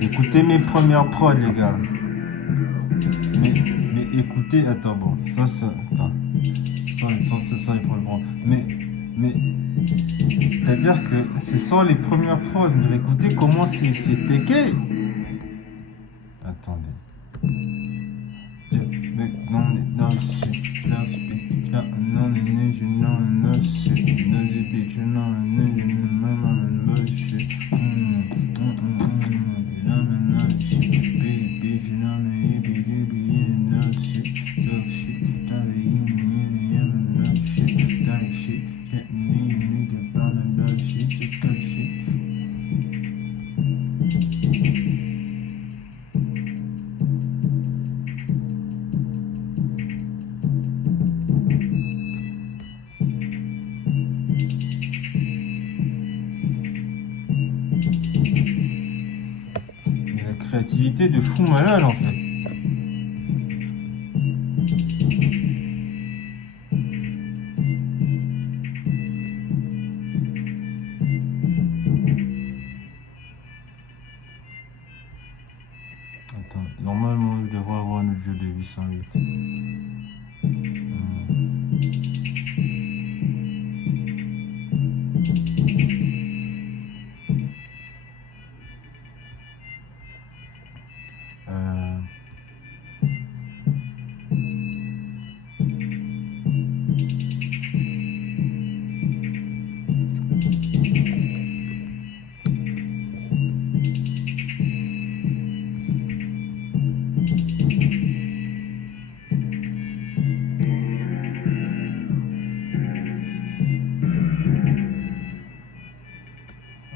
Écoutez mes premières prods, les gars. Mais écoutez, attends, bon, attends, sans les premières prods. Mais, c'est-à-dire que c'est sans les premières prods. Mais écoutez comment c'est teké. Attendez. Créativité de fou malade en fait. Attends, normalement je devrais avoir notre jeu de 808.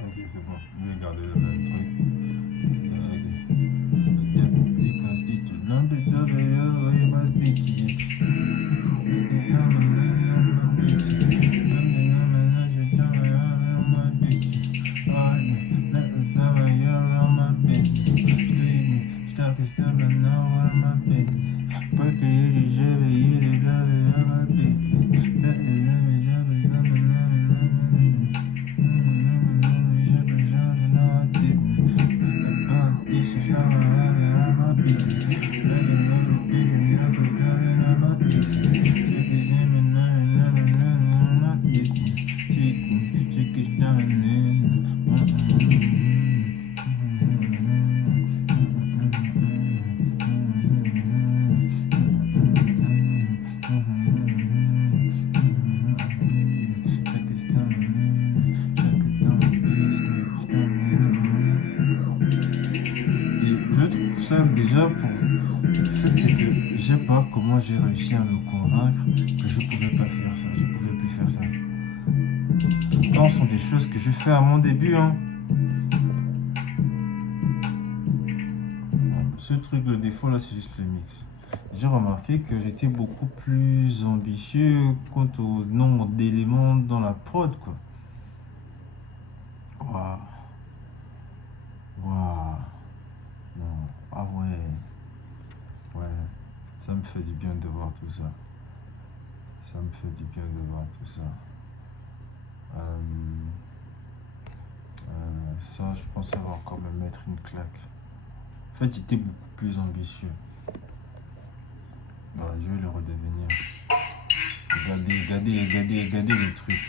Ok, c'est bon, je vais garder le même truc. Je trouve ça déjà pour... Le fait c'est que je sais pas comment j'ai réussi à me convaincre que je pouvais pas faire ça, je pouvais plus faire ça. Pourtant ce sont des choses que je fais à mon début hein. Bon, ce truc de défaut là c'est juste le mix. J'ai remarqué que j'étais beaucoup plus ambitieux quant au nombre d'éléments dans la prod quoi. Waouh. Waouh. Non. Ah ouais. Ouais. Ça me fait du bien de voir tout ça. Ça me fait du bien de voir tout ça. Ça, je pense que ça va encore me mettre une claque. En fait, j'étais beaucoup plus ambitieux. Voilà, je vais le redevenir. Regardez le truc.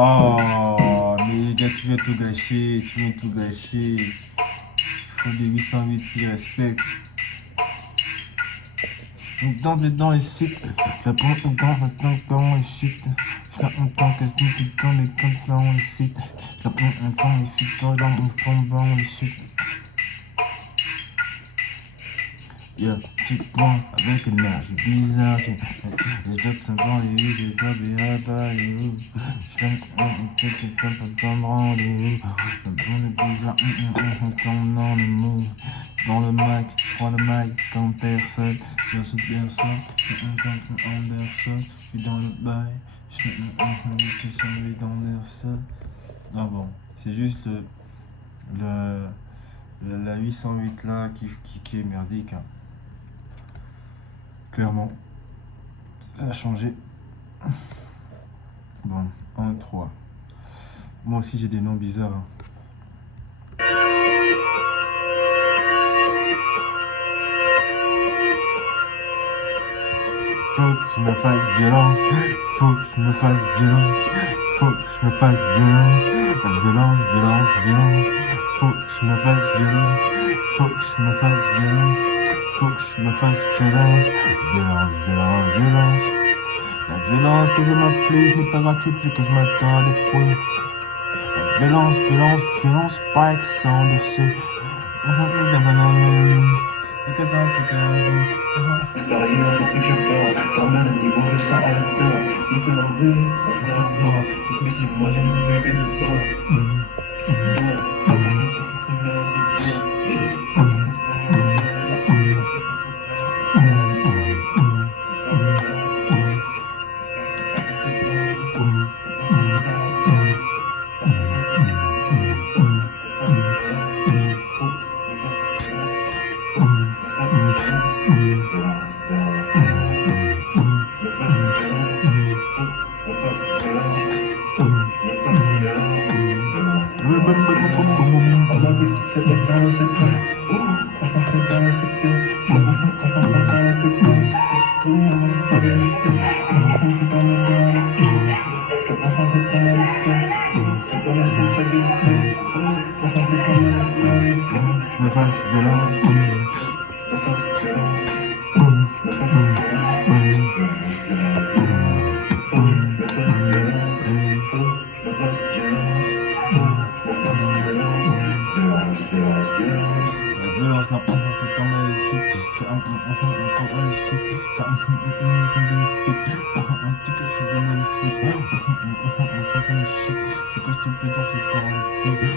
Oh, mais gars, tu viens tout gâcher, Il faut des 808 qui respectent. Dedans les sites, la pompe dans les sites. Je la entends que c'est dans les comptes dans les sites. Je la pompe les sites dans les sites. Yeah. mystiquement, avec une énergie bizarre. Les autres sont vendus, j'ai pas bien pas you. Je t'aime pas rendez-vous. On est bizarre, on tombe dans le move. Dans le mic, prends le mic comme personne. Je suis personne, comme Anderson. Je suis dans le bail, je suis dans l'air seul. Ah bon, c'est juste la 808 là qui est merdique. Hein. Clairement, ça a changé. Bon, 1, 3. Moi aussi j'ai des noms bizarres. Hein. Faut que je me fasse violence, faut que je me fasse violence, faut que je me fasse violence, violence, violence, violence, faut que je me fasse violence, faut que je me fasse violence, faut que je me fasse violence, violence, violence, violence. La violence que je m'inflige n'est pas gratuite vu que je m'attends à des fruits. Violence, violence, violence, pas accent de ce. L'expérience depuis que je pars, ça remonte à niveau de ça à la peur. Il te l'enlever, on se fait pas. Parce que si moi j'aime les gars de me fasse violence. La violence n'a pas de temps ici. J'ai un temps ici. J'ai un petit que je suis dans les fuites. Un temps que je suis. Je casse tout le temps, je parle les filles.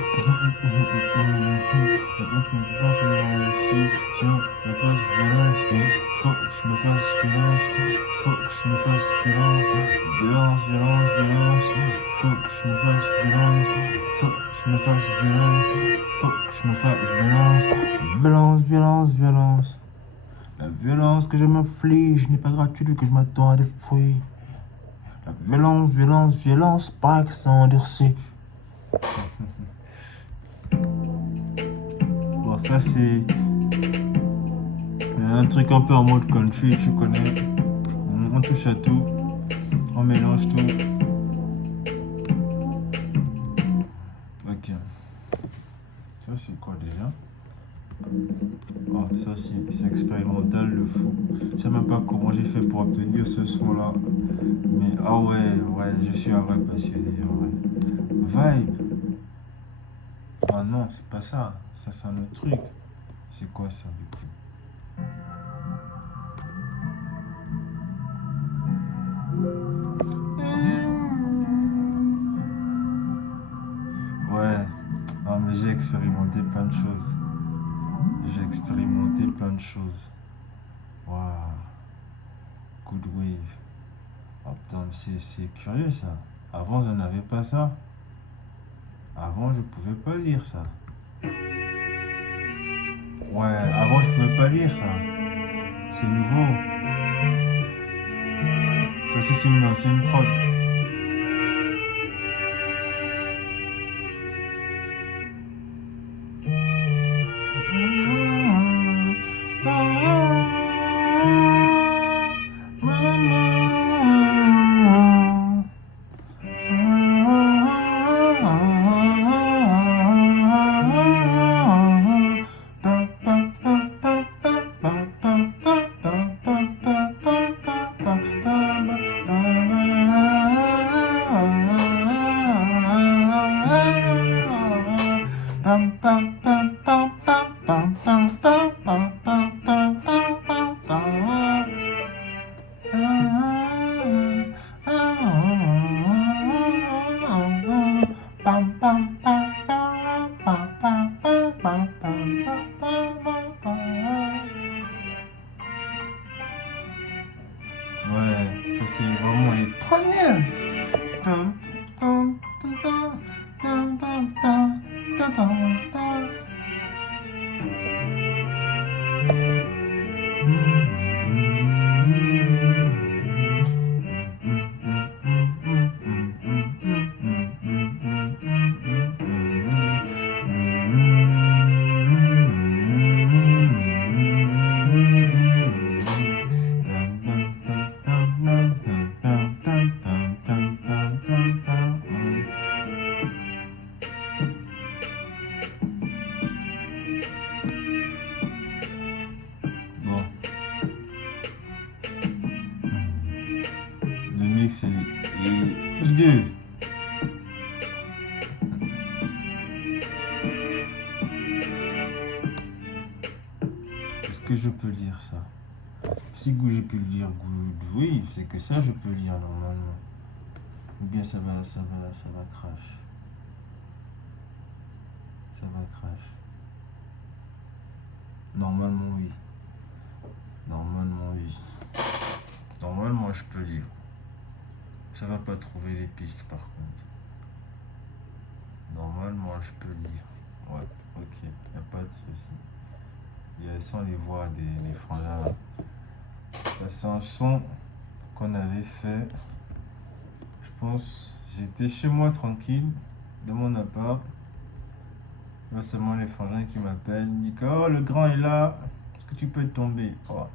Je me fasse violence, faut que je me fasse violence, faut que je me fasse violence, violence, violence, violence, faut que je me fasse violence, faut que je me fasse violence, faut que je me fasse violence, violence, violence, violence. La violence que je m'inflige n'est pas gratuite que je m'attends à des fruits. La violence, violence, violence, pas accent endurci. Bon, ça c'est un truc un peu en mode country, tu connais. On touche à tout, on mélange tout. Ok. Ça c'est quoi déjà? Oh, ça c'est expérimental le fou. Je sais même pas comment j'ai fait pour obtenir ce son là. Mais ah ouais, je suis un vrai passionné. Ouais. Vibe. Oh non, c'est pas ça. Ça c'est un autre truc. C'est quoi ça du coup? Ouais, non mais j'ai expérimenté plein de choses. J'ai expérimenté plein de choses. Waouh, good wave. Oh putain, c'est curieux ça. Avant je n'avais pas ça. Avant je pouvais pas lire ça. Ouais, avant je pouvais pas lire ça. C'est nouveau. Ça aussi c'est une ancienne prod. ça c'est vraiment les premières. Tam, tam, tam, tam, tam, tam, tam, tam, tam. Bon. Le mix est hideux. Est-ce que je peux lire ça? Si j'ai pu lire good, oui, c'est que ça je peux lire normalement. Ou bien ça va crash. Ça va crash. Normalement oui. Normalement oui. Normalement je peux lire. Ça va pas trouver les pistes par contre. Normalement je peux lire. Ouais, ok, y a pas de souci. Il y a sans les voix des frangins. Ça c'est un son qu'on avait fait. Je pense, j'étais chez moi tranquille, dans mon appart. Là seulement les frangins qui m'appellent. Ils disent oh le grand est là, est-ce que tu peux tomber? Oh.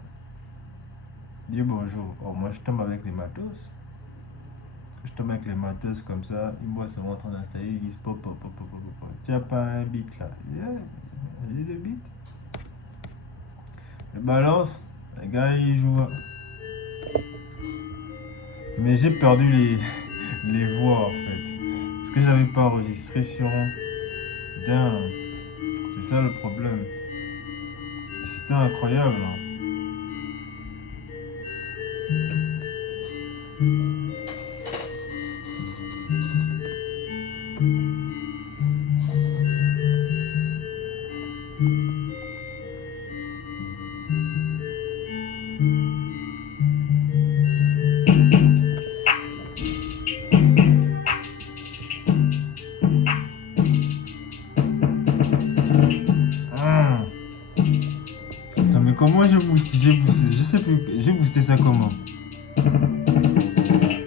Dis bonjour. Oh moi je tombe avec les matos. Je tombe avec les matos comme ça, ils me voient seulement en train d'installer, ils disent pop. Tu as pas un beat là? Yeah, j'ai le beat. Je balance, le gars il joue. Mais j'ai perdu les voix en fait. Parce que j'avais pas enregistré sur d'un. C'est ça le problème. C'était incroyable. Hein. Comment j'ai boosté, je sais plus, j'ai boosté ça comment?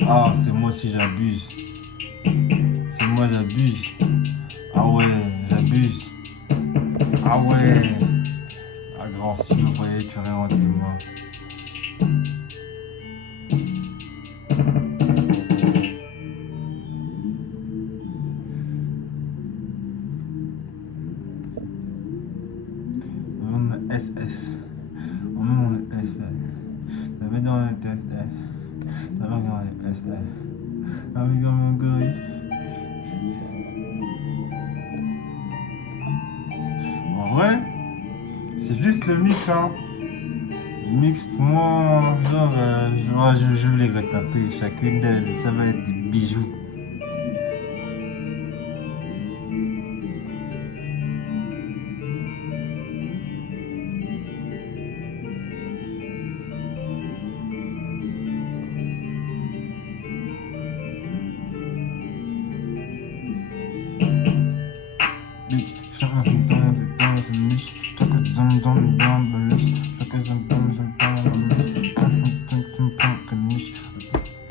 Ah, c'est moi si j'abuse. C'est moi j'abuse. Ah ouais, j'abuse. Ah ouais. Ah grand, si tu me voyais, tu aurais honte de moi. On a SS. On met le SS. T'avais dans le test. T'avais dans le SS. Avec dans mon gorille. En vrai, c'est juste le mix, hein. Le mix pour moi, genre, je vais les retaper chacune d'elles. Ça va être des bijoux.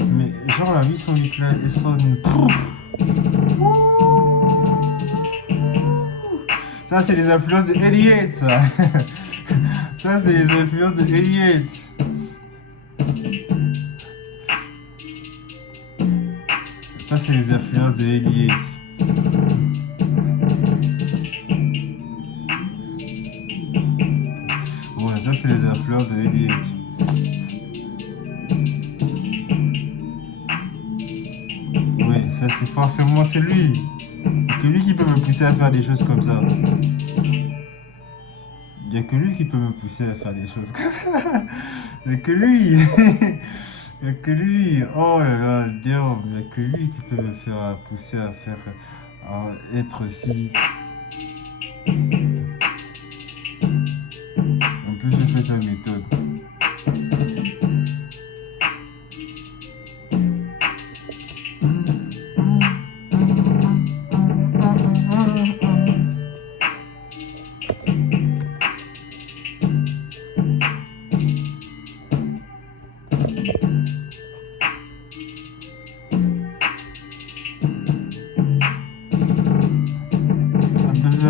Mais genre la vie sonique là, elle sonne. Ça c'est les influences de Elliott ça. Ça c'est les influences de Elliott. Ça c'est les influences de Elliott. Ouais, ça c'est les influences de Elliott. Ouais, ça c'est forcément c'est lui. C'est lui qui peut me pousser à faire des choses comme ça. Il n'y a que lui qui peut me pousser à faire des choses comme ça. Il n'y a que lui. Il n'y a que lui. Oh là là, Dieu, il n'y a que lui qui peut me faire pousser à faire. À être aussi. En plus, j'ai fait sa méthode.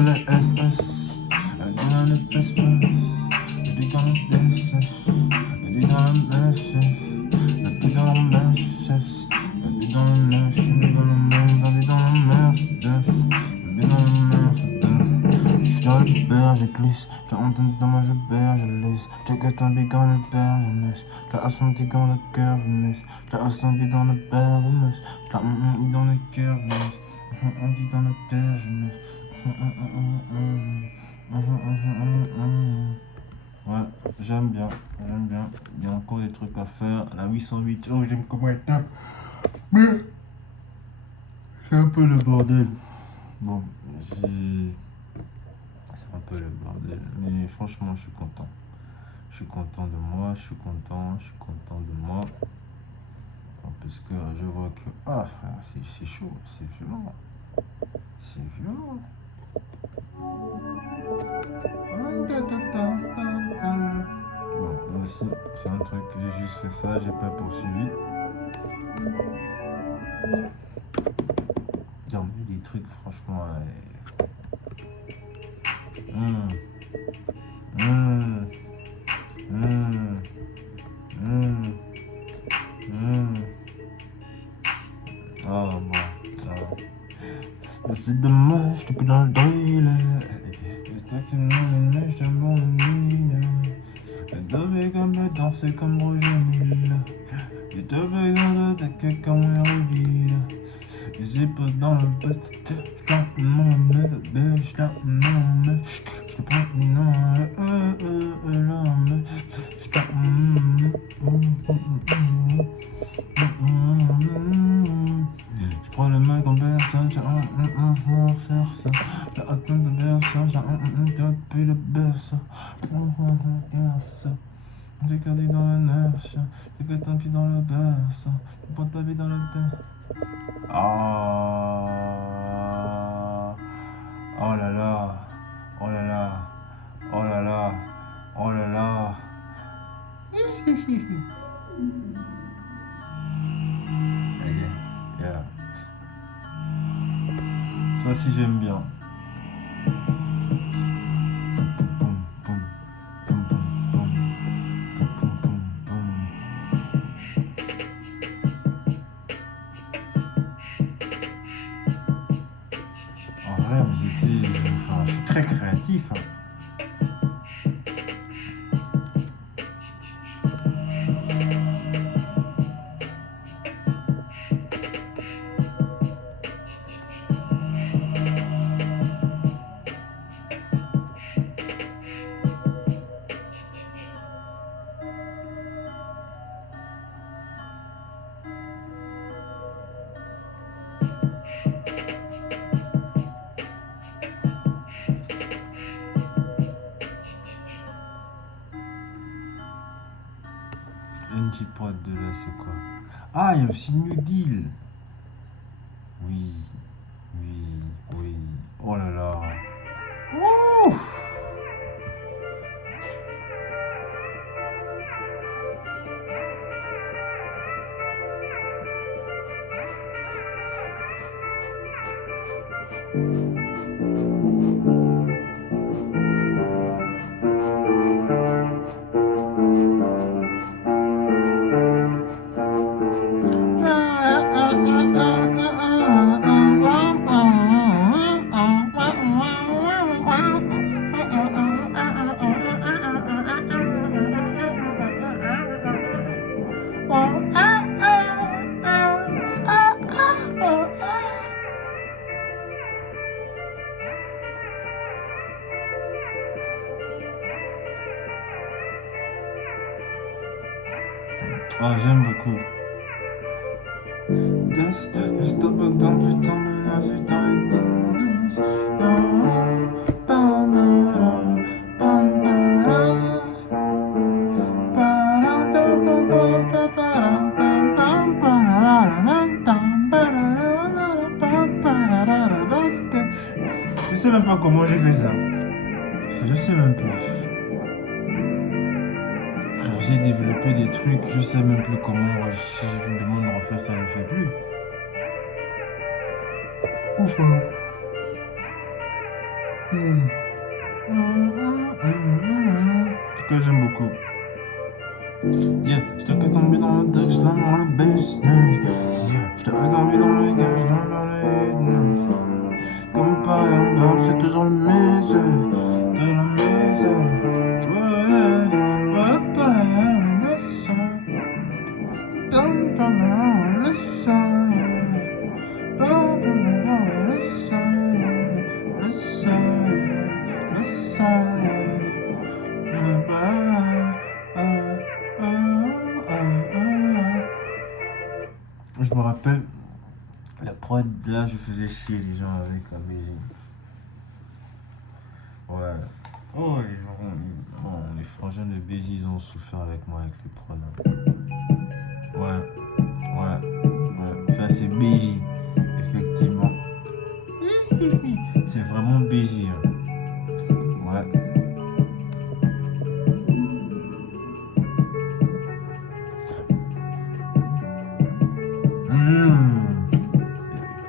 le SS, elle est dans le espace, elle est dans le SS, elle est dans le SS, elle est dans le SS, elle est dans le Mercedes, elle est dans le Mercedes, elle est dans le Mercedes. J'suis dans le beurre, je glisse, j'ai entendu dans moi je beurre, je lisse, check un bigan le beurre, je laisse, j'ai ressenti dans le cœur, je laisse, j'ai ressenti dans le beurre, je laisse, j'ai dans le cœur, je laisse, on dit dans le terre, je laisse. Ouais, j'aime bien. Il y a encore des trucs à faire. La 808, oh, j'aime comment elle tape. Mais c'est un peu le bordel. Bon, c'est un peu le bordel. Mais franchement, je suis content. Je suis content de moi, je suis content de moi. Parce que je vois que, ah frère, c'est chaud, c'est violent. C'est violent. Bon, là aussi, c'est un truc que j'ai juste fait ça, j'ai pas poursuivi. Non, mais des trucs, franchement. Ah bon, ça va. C'est dommage, t'es plus dans le drill. J'espère que tu me neiges de mon lit. Je devais comme danser comme Roger Mille. Je devais dans le deck comme Ruby. J'ai pas dans le bête. J'tape mon bébé, j'tape mon bébé. J'tape mon bébé. J'tape j'prends le mic en personne, j'ai faire ça. J'ai atteint de personne, j'ai depuis le berceau. J'ai quasi dans le nerf, j'ai que ton pied dans le berceau. J'ai pas ta vie dans le terre. Ah, oh là là, oh là là, oh là là, oh là là. Yeah. Ça aussi j'aime bien. En vrai, je suis très créatif. Hein. NG Prod de là, c'est quoi? Ah, il y a aussi New Deal. Oui. Oh là là. Ouh. Ah, j'aime beaucoup. Je sais même pas comment j'ai fait ça. Je sais même pas. j'ai développé des trucs, je sais même plus comment. Si je me demande de refaire ça, je ne le fais plus. Enfin. En tout cas, j'aime beaucoup. Yeah, je te casse tombé dans le deck, je l'ai dans le business. Yeah, je te regarde dans le gars, je l'ai dans le business. Comme par exemple, c'est toujours le mise. De la mise. Ouais, pas le sang. Dans le sang. Le sang. Le sang. Le sang. Je me rappelle, la prod là, je faisais chier les gens avec la musique. Ouais. Oh, les gens, bon, les frangins de BJ, ils ont souffert avec moi avec les prods. Ouais. Ça, c'est BJ, effectivement. C'est vraiment BJ. Hein. Ouais.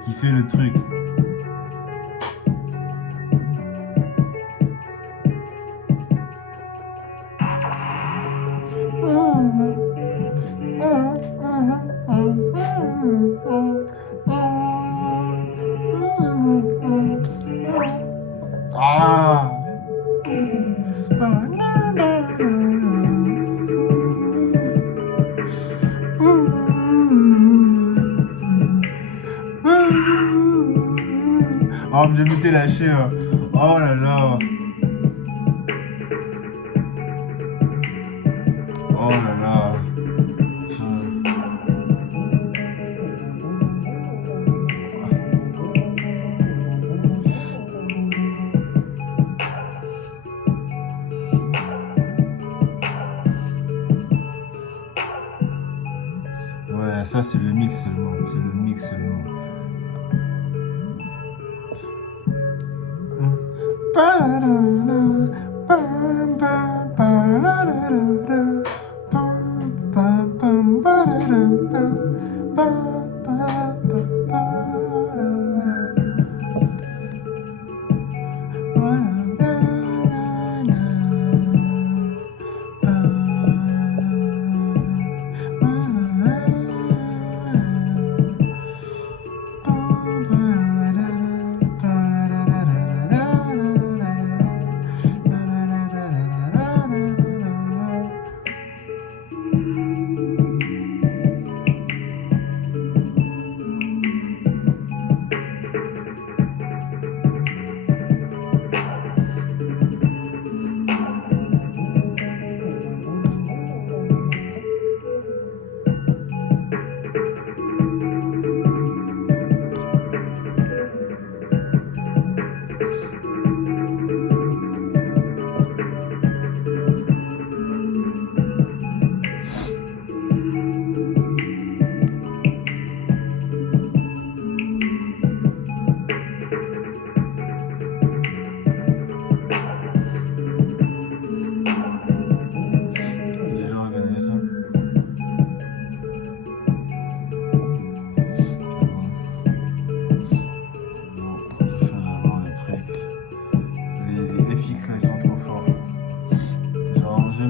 Qui fait le truc. Oh, j'ai m'étais lâché. Oh là là. Oh là là. Ouais, ça c'est le mix seulement. C'est le mix seulement.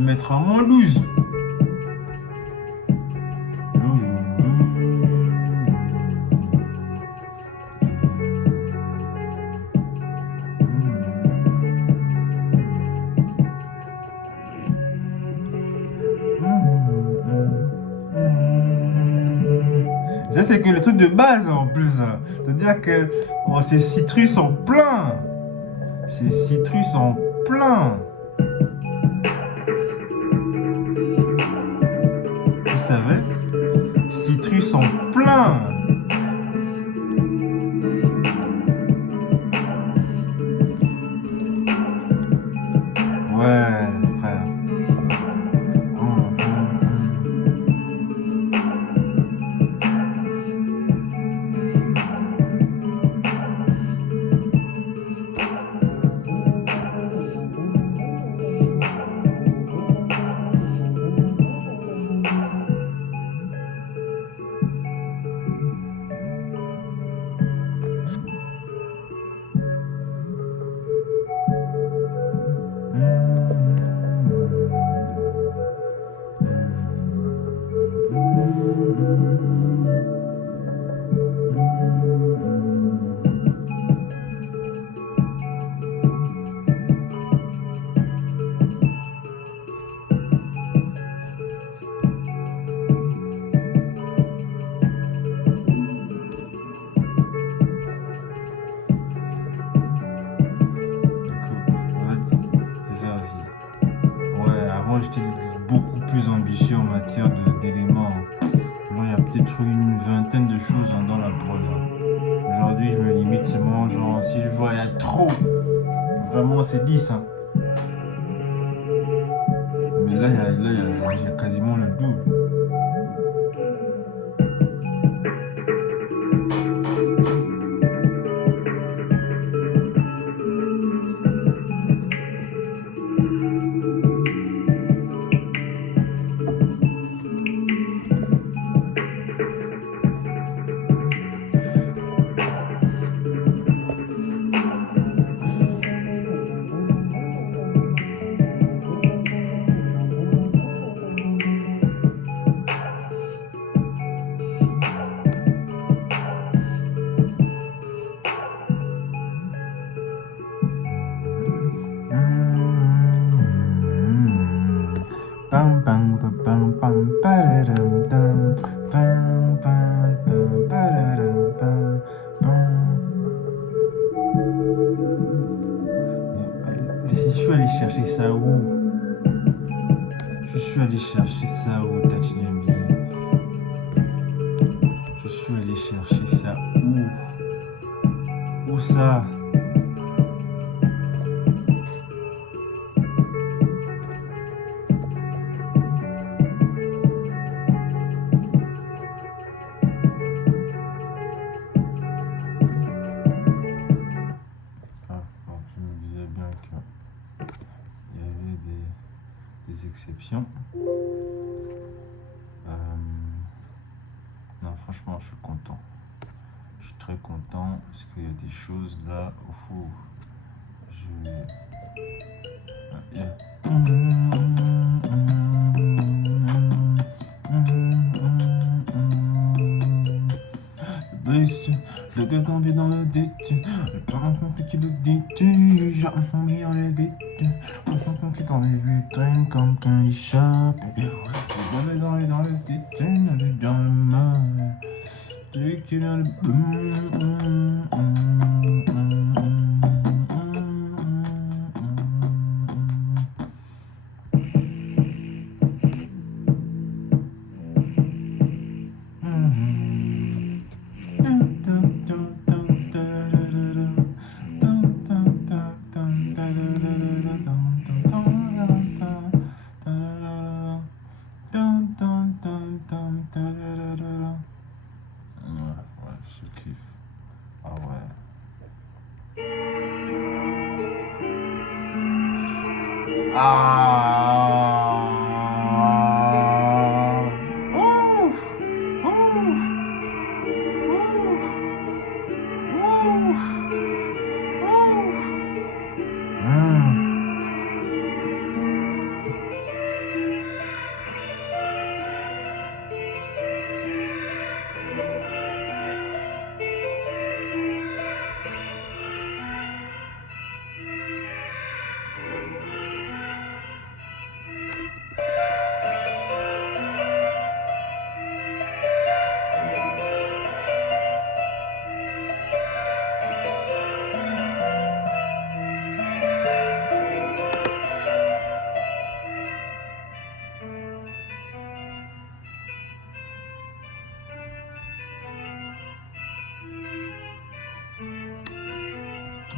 Mettre à moins 12. Ça c'est que le truc de base en plus. C'est-à-dire que oh, ces citrus en plein. Ces citrus en plein. Vous savez, citrus en plein. Ouais, frère. peut-être une vingtaine de choses dans la prod. Aujourd'hui, je me limite seulement, genre, si je vois il y a trop, vraiment, c'est 10. Hein. Mais là, il y a quasiment le double. Pam pam pam pam pam pararam, pam pam pam pam pararam, pam pam. Mais si je suis allé chercher ça où? Je suis allé chercher ça où, Tachiniambi? Je suis allé chercher ça où? Où ça? Exceptions. Non, franchement, je suis content. Je suis très content parce qu'il y a des choses là au fond. Je le tombé dans le ditch, le plan compliqué de ditch, j'ai mis en les vitres, on compliqué dans les vitrines comme quand il chope. Je vais dans le ditch, dans le mal, tu qui dans le je kiffe. Ah ouais.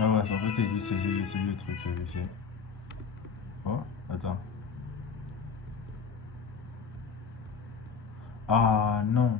Ah ouais, en fait c'est le truc que j'avais fait. Oh, attends. Ah non.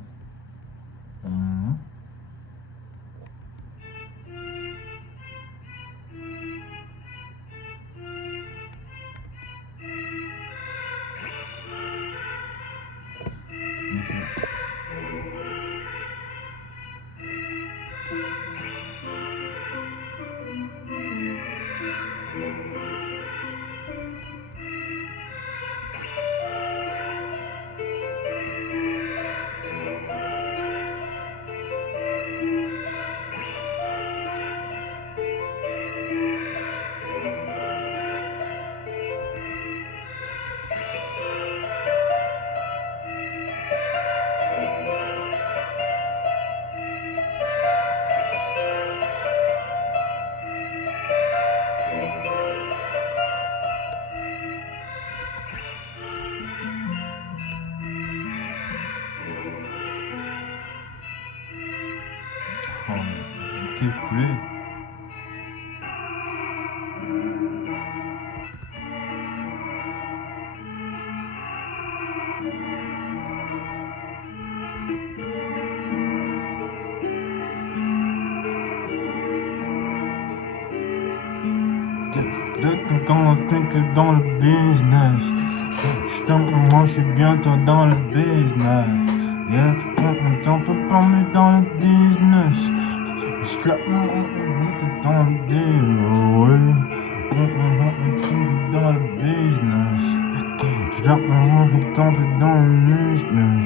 Oh, quel poulet. Quand on think que dans le business, moi je suis bientôt dans le business. Yeah, on peut pas me dans le business. Je claque dans le business. Dans le business. Je claque dans le business.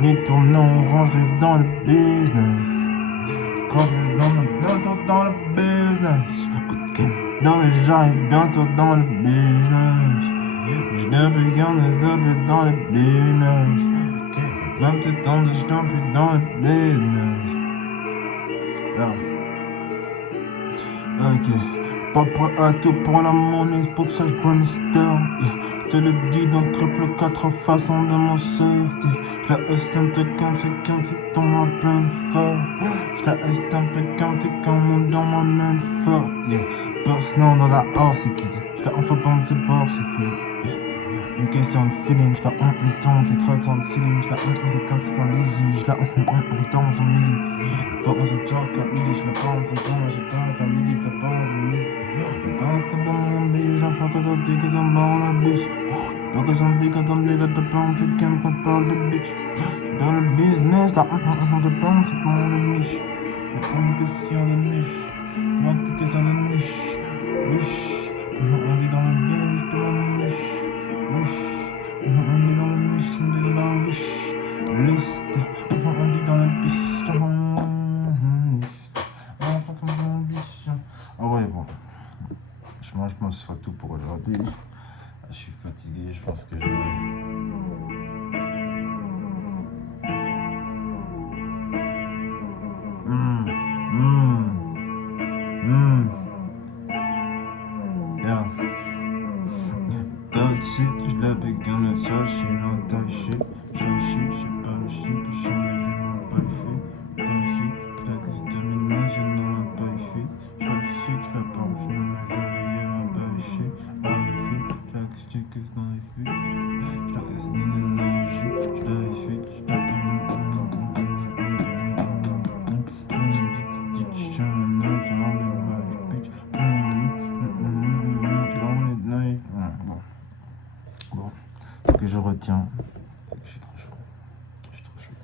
Ni tournant orange, rêve dans le business. Quand je dans le business. J'arrive bientôt dans le business. Je depuis quand je dans le business. 27 ans, je suis plus dans le business. Ok. Pas prêt à tout pour la monnaie, c'est pour que ça je prends l'histoire. Je te le dis dans triple 4 façons de m'en sortir. Je la estimpe comme c'est dans ma pleine fort. Je la estimpe comme t'es comme dans ma main fort. Yeah, boss non dans la hors c'est qui dit. Je la enfin pas c'est bord c'est fini. Une question de feeling, je la honte, c'est très sans ceiling. Je la honte, c'est comme quand l'easy. Je la honte, en midi. Faut qu'on se choque à midi, je la prends, c'est quand je tente, en midi, t'as pas envie de midi. Pas que dans mon billet, j'en fais que ça dit que ça me bat la biche. Pas que ça me dit que t'en dis que t'as pas envie de quelqu'un qu'on parle de bitch. Dans le business, la honte de pomme, c'est pour mon niche. Y'a pas une question de niche. Comment une question de niche? Wish, on vit dans le beige, dans le niche. Wish, on vit dans le niche, on vit dans le wish list. On vit dans la piste. Ah ouais, bon. Je pense que ce sera tout pour aujourd'hui. Je suis fatigué, je pense que je vais... Yeah. That shit, je l'avais gagné ça, je suis dans ta shit. Je sais pas le shit, pour changer, je m'en pas fait. Pas fait, je la glisse de ménage, je n'en ai pas fait. Je la glisse, je la parle, finalement, je l'ai pas fait. Ah, fait, je la glisse, je glisse dans les fuites. Je la glisse, dans les jus, je la fait, je la ce que je retiens, c'est que je suis trop chaud. Je suis trop chaud.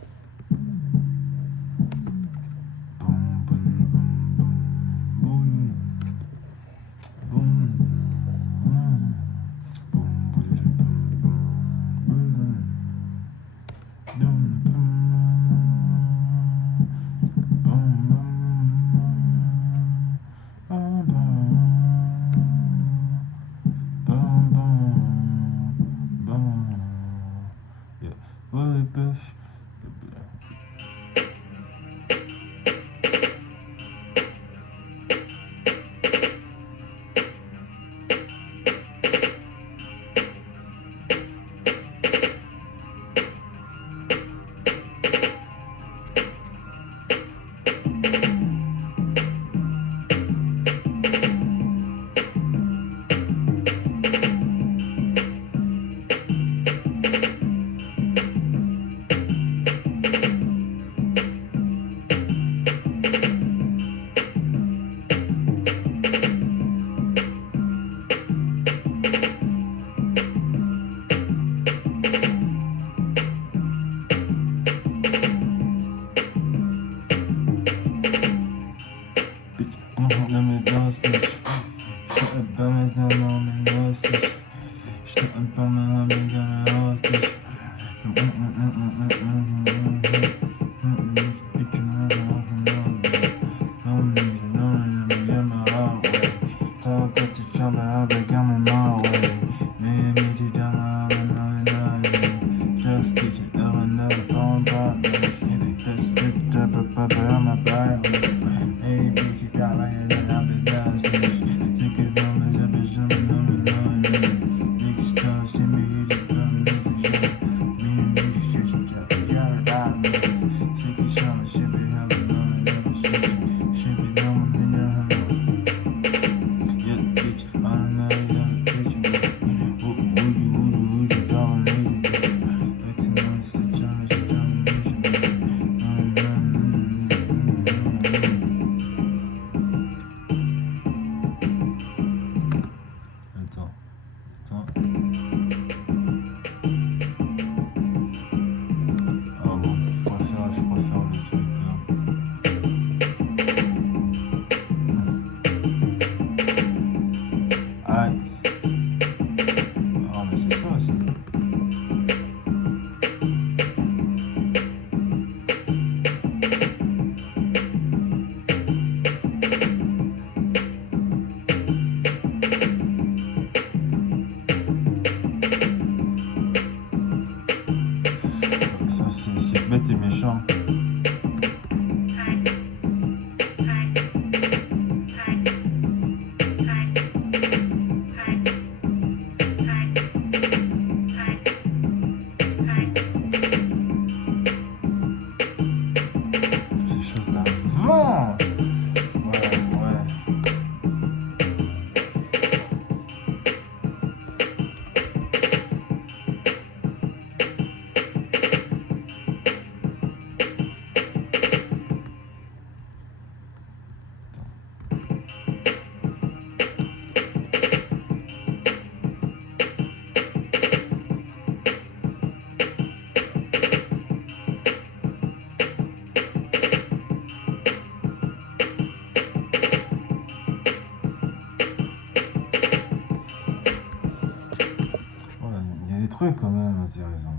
serait quand même intéressant.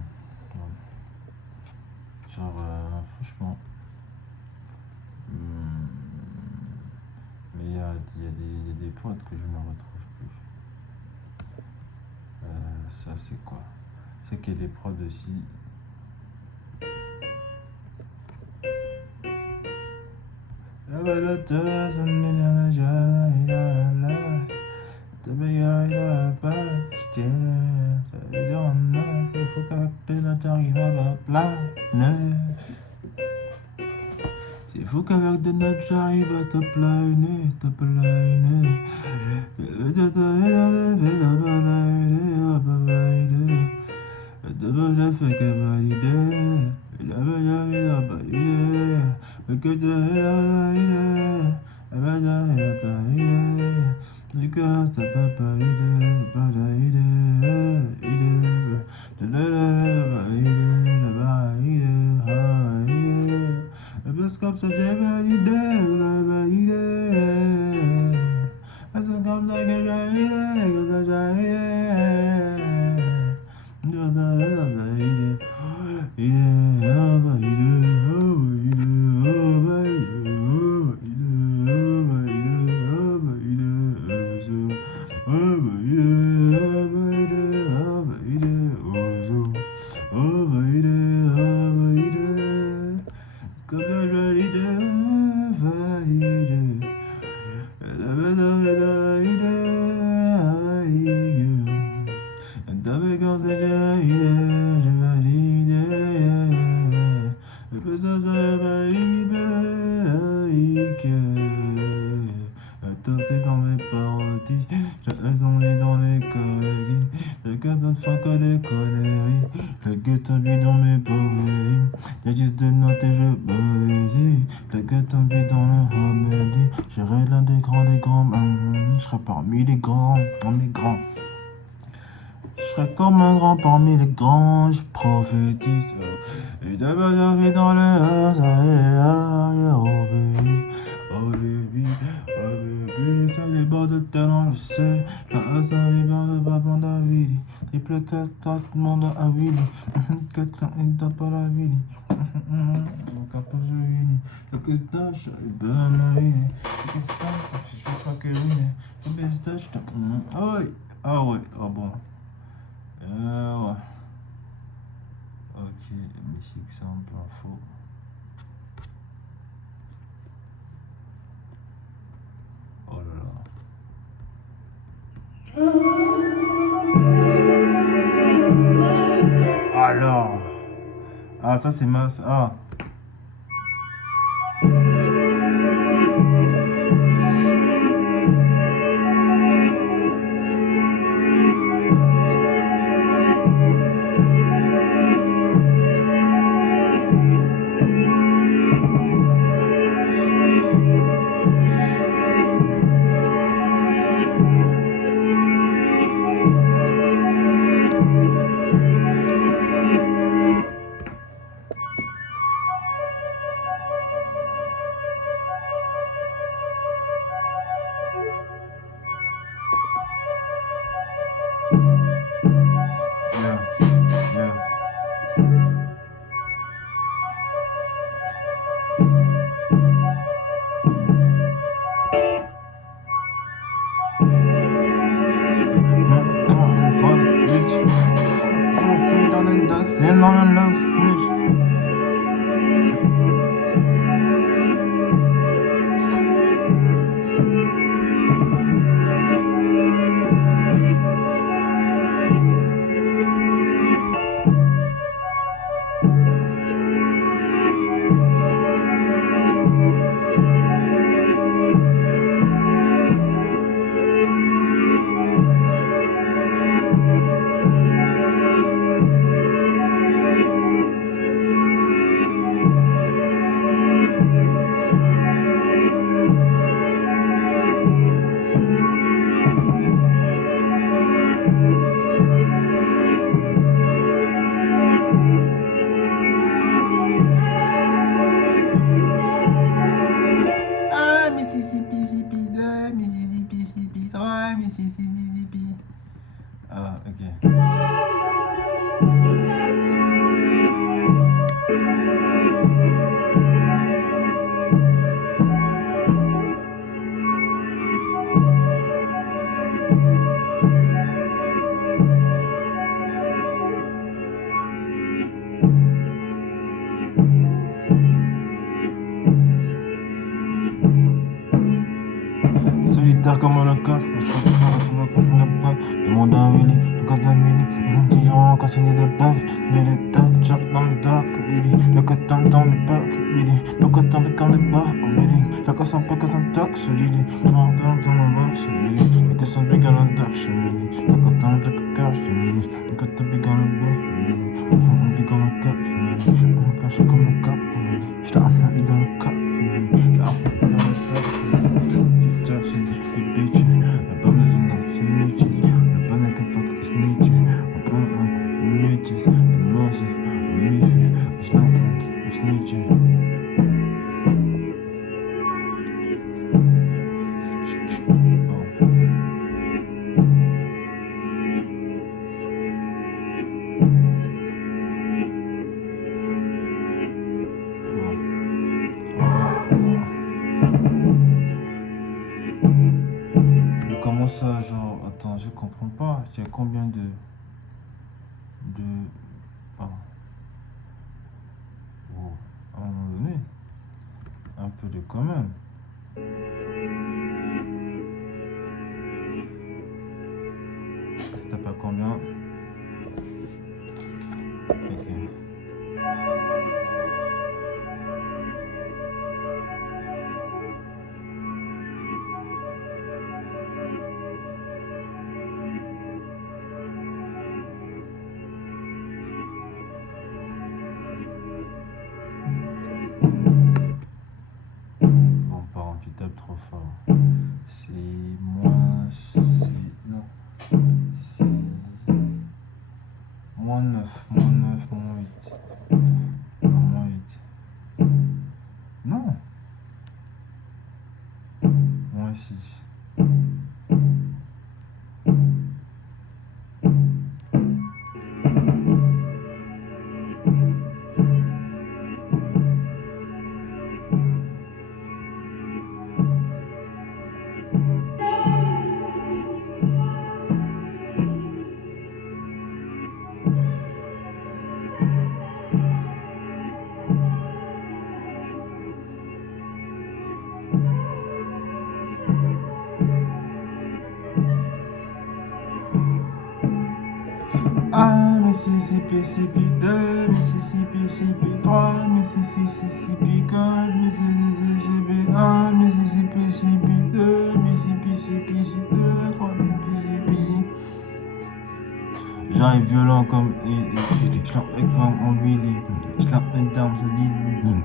Ouais. Genre, franchement. Mais il y a des potes que je ne retrouve plus. Ça, c'est quoi? C'est qu'il y a des prods aussi. C'est fou que t'arrives à ma planer. C'est fou qu'avec des notes j'arrive à te planer, te planer. Je fais que valider. Que tu parce que comme ça j'ai validé, parce que comme ça que j'ai validé, comme ça dans mes parodies, je résonne dans les collègues, je garde enfin que des conneries, je guette un but dans mes poésies, j'ai juste des notes et je poésie, je guette un but dans le homédie, je serai l'un des grands, je serai parmi les grands, je serai comme un grand parmi les grands, je prophétise. Et d'abord j'arrive dans le hasard, oh baby, ça déborde de talent, je sais. La hasard déborde pas pour David. Triple 4, tout le monde a Willy. 4 ans, il tape pas la Willy. Donc après je Willy. Le pistache, il donne la Willy. Le pistache, je sais pas que Willy. Le pistache, ah ouais, ah bon. Ouais. Ok, musique simple, info. Oh là là. Alors. Ah, ça c'est masse. Ah. tard comme un coffre, je crois que ça va qu'on n'a pas. Demande à Willy, le gars d'un Willy. Ils ont encore signé des bugs, il y a des dogs, Jack dans le dark, Willy. Le coton dans le bug, Willy. Le coton become the bar, Willy. La casse un peu quand on talk, so Willy. On dans le box, Willy. Le coton big on the dark, so Willy. Le coton de la cache, Willy. Le coton big on the bar, Willy. On big on the couch, Willy. On cache comme le cap, Willy. Je l'ai mis dans le cap, Willy. Je l'ai mis dans le cap, Willy. J'ai c'est des trucs bitch. La bonne maison dans c'est Nietzsche. Le bon avec un fuck is Nietzsche. On prend un Nietzsche. Le mose, le mifi. Je l'ai un is Nietzsche. Comment ça, genre, attends, je comprends pas. Il y a combien de... Ah. Oh. À un moment donné, un peu de quand même. Ça tape à combien? Ok. Bon, parent, tu tapes trop fort. C'est moins... Non. C'est... Moins 9, moins 8. Non, moins 8. Non. Moins 6. Ah, Mississippi, Mississippi 2, Mississippi, Mississippi 3, Mississippi 4, Mississippi 1, Mississippi, Mississippi 2, Mississippi, Mississippi 2, 3, Mississippi. J'arrive violent comme je l'en avec en Willy. Je l'en avec dans sa Lily.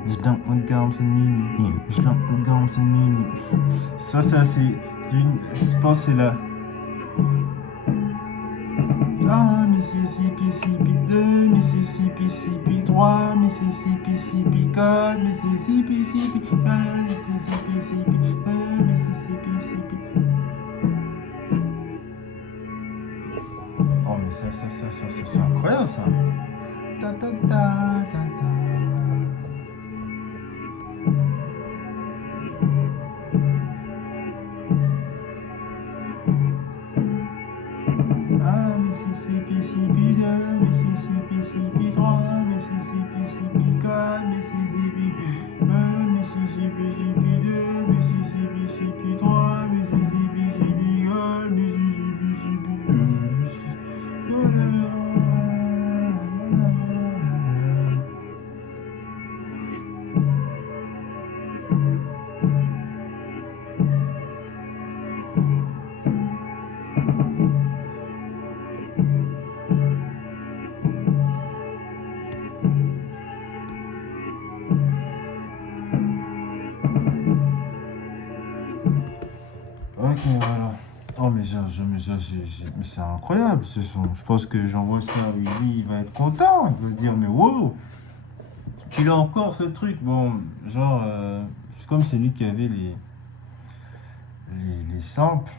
Je l'en avec dans sa Nini. Je l'en avec dans sa Nini. Ça c'est une. Je pense que c'est là. Ah, Mississippi, Mississippi 2, Mississippi, Mississippi 3, Mississippi, Mississippi 4, Mississippi, Mississippi 1, Mississippi, Mississippi 2, Mississippi, Mississippi. Oh, mais ça, c'est incroyable ça. Ta ta ta ta ta. Ah, Mississippi, Mississippi 2, Mississippi, Mississippi 3, Mississippi, Mississippi 4, Mississippi 1, Mississippi, Mississippi 2, Mississippi, Mississippi 3, Mississippi, Mississippi 4, Mississippi, Mississippi 2, Ok, voilà. Oh, mais c'est incroyable ce son. Je pense que j'envoie ça à Willy, il va être content. Il va se dire, mais wow, tu l'as encore ce truc. Bon, genre, c'est comme celui qui avait les samples.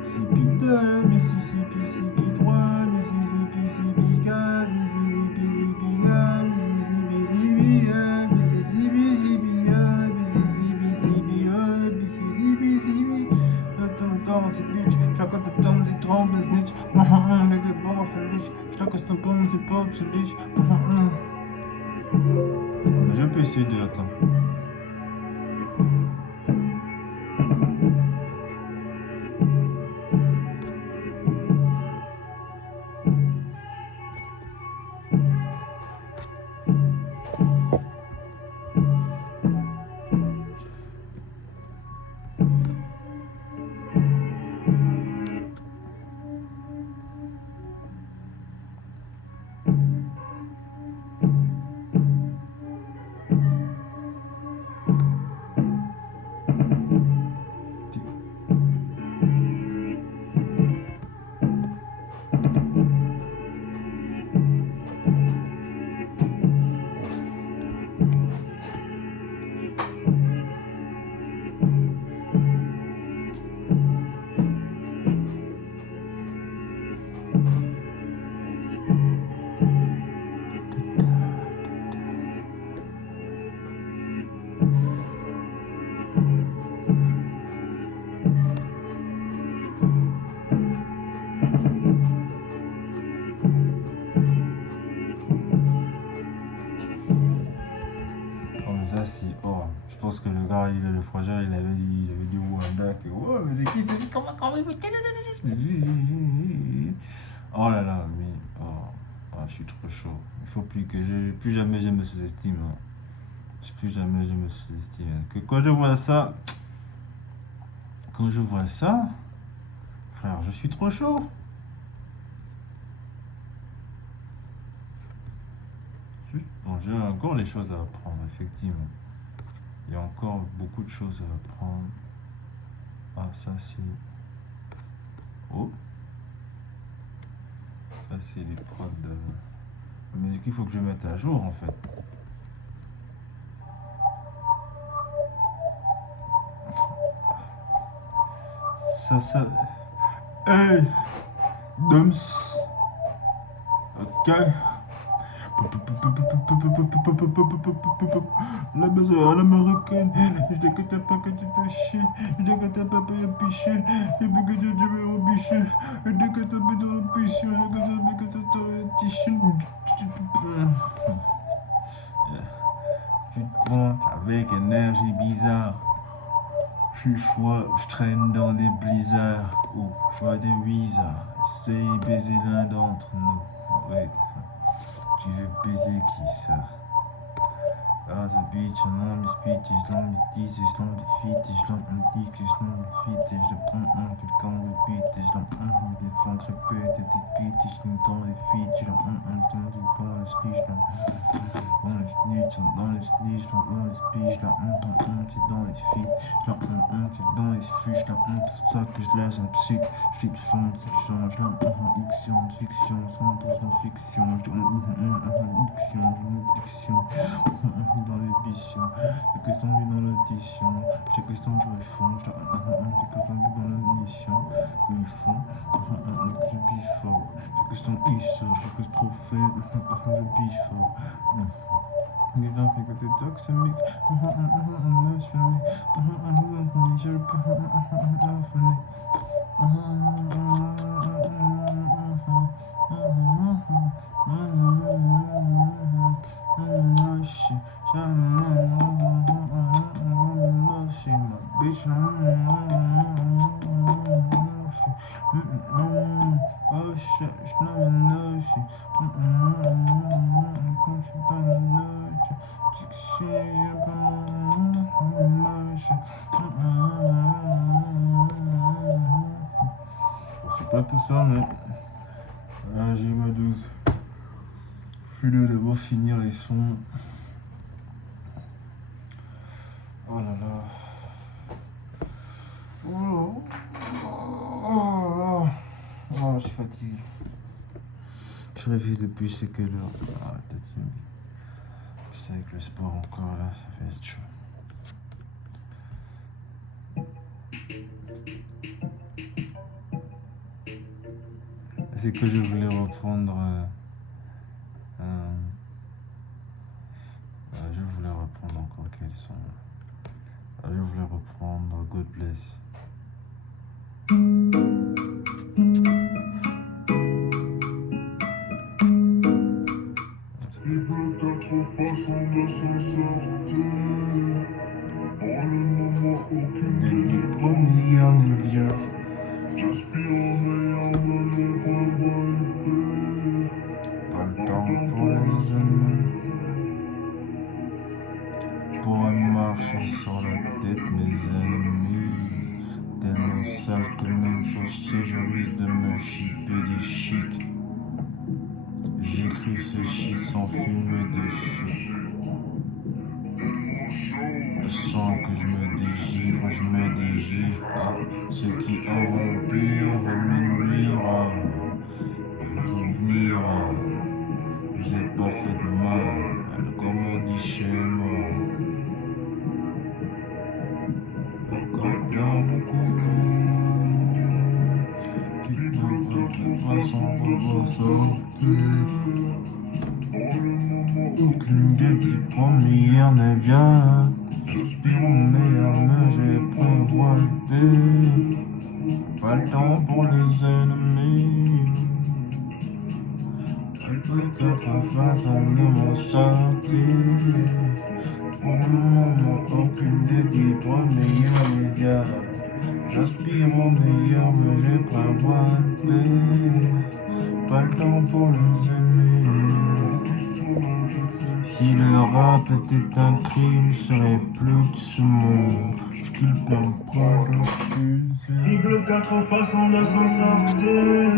Mississippi 2, Mississippi, Mississippi 3, Mississippi, Mississippi 4, Mississippi, Mississippi 4, Mississippi, Mississippi 1, Mississippi, Mississippi 1, Mississippi, Mississippi, Mississippi. Attends, c'est bitch. Je la compte attendre, c'est trompe, snitch. Nigga, bof, bitch. Je la coste un peu, c'est pop, c'est bitch. Mais je peux essayer de attendre. ça c'est. Oh, je pense que le gars, le frangin, il avait dit Wanda que. Oh, mais c'est qui? C'est comment il Oh là là, mais. Oh, je suis trop chaud. Il faut plus que je. Plus jamais je me sous-estime. Hein. Plus jamais je me sous-estime. Que quand je vois ça. Quand je vois ça. Frère, je suis trop chaud. Bon, j'ai encore des choses à apprendre, effectivement. Il y a encore beaucoup de choses à apprendre. Ah, ça c'est. Oh! Ça c'est les prods de. Mais du coup, il faut que je mette à jour en fait. Ça. Hey! Dums! Ok! La maison à l'américaine, je dis que t'as pas que tu te chies, je dis que t'as pas payé piché, je dis que tu devais au biché, je dis que t'as payé au piché, je dis que t'as tiché. Tu te pointes avec énergie bizarre. Je suis froid, je traîne dans des blizzards. Oh, je vois des wizards. Essaye de baiser l'un d'entre nous. Ouais. Tu veux baiser qui ça? Ah, the beach, non, mes speech, je l'en me dis, je l'en me fit, je l'en me dis, que je l'en me fit, je le prends un tout quand le beat, je l'en me défends répète, des beats, je l'en dans les feet, je l'en me temps, je dans le snitch, dans les snitch, dans les snitch, dans les speech, je l'en c'est dans les feet, je l'en c'est dans les fuches, je l'en c'est pour ça que je laisse un psych, je suis de fond, section, je l'en fiction, sans tous en fiction, je diction, dans l'édition, j'ai que sans dans l'audition, j'ai que sans dans le fond, j'ai que sans dans l'admission, ils font, c'est before, j'ai que sans issue, j'ai que trop fait, le before. Les enfants que t'es toxiques, je c'est pas tout ça, mais j'ai ma dose. Je vais d'abord finir les sons. Oh là là. Oh, je suis fatigué. Je réveille depuis c'est quelle heure? Ah, tu sais, avec le sport encore là, ça fait chaud. C'est que je voulais reprendre. Je voulais reprendre encore quels sont. Je voulais reprendre God Bless. Il peut être façon de s'en sortir. Pour le moment, aucune des premières ne vient. J'aspire au meilleur, me les revolver. Pas le temps pour les amis. Pour marcher sur la tête, mes ennemis. Tellement sale que même chaussée, je risque de me chipper des shit. J'écris ce shit sans fumer des shit. Je sens que je me dégivre à ceux qui auront pire me nuire. Revenir, je vous ai pas fait de mal, comme on dit chez moi. Encore bien beaucoup qui peut être façon de ressortir. Aucune des 10 premières n'est bien. J'aspire au meilleur, mais j'ai prévoilé. Pas le temps pour les ennemis. Je peux être façon de m'en sortir. Pour le moment, aucune des trois meilleurs médias. J'aspire au meilleur, mais j'ai pas voix de paix. Pas le temps pour les aimer. Si le rap était un crime, je serais plus de ce monde. Je kiffe plein de points de refusé. Triple 4 façons de s'en sortir.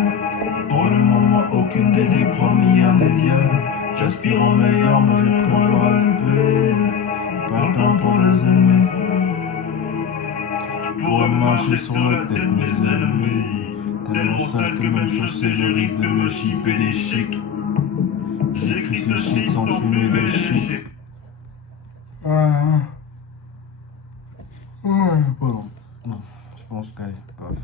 Pour le moment, aucune des premières médias. J'aspire au meilleur, mais je prévois le paix. Pas le temps pour les aimer. Je pourrais marcher sur la tête de mes ennemis. Tellement sale que même chaussé, je risque de me chipper des chics. J'écris ce shit sans fumer de shit. Ouais, pardon. Non, je pense que, paf.